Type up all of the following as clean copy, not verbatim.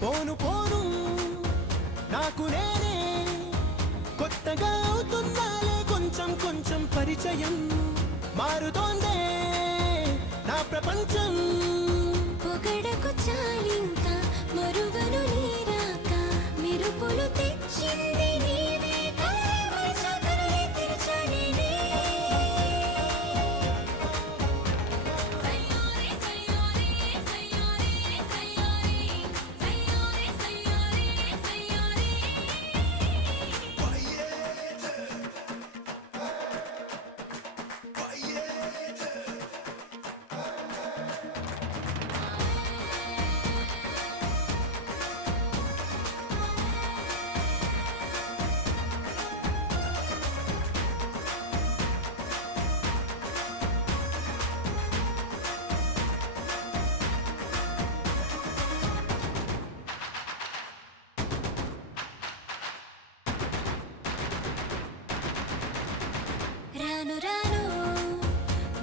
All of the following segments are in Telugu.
పోను పోను నాకు నేనే కొత్తగా అవుతున్నాలే కొంచెం కొంచెం పరిచయం మారుతోందే నా ప్రపంచం పొగడకు చాలింకా మరువను నీరాక మెరుపులు తెచ్చింది నీవే కలవరచాకరులే తెరచానేనే సయ్యారే సయ్యారే సయ్యారే సయ్యారే సయ్యారే సయ్యారే సయ్యారే రాను రాను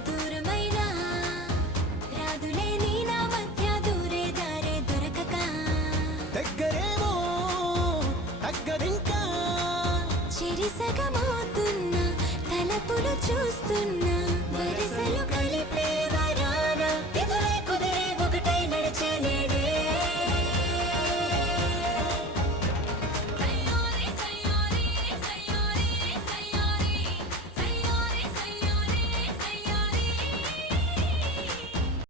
దూరమైనా రాదులే నీ నా మధ్య దూరే దారే దొరకక దగ్గరేమో తగ్గదింకా చెరిసగమవుతున్నా తలపులు చూస్తున్నా వరసలు కలిపే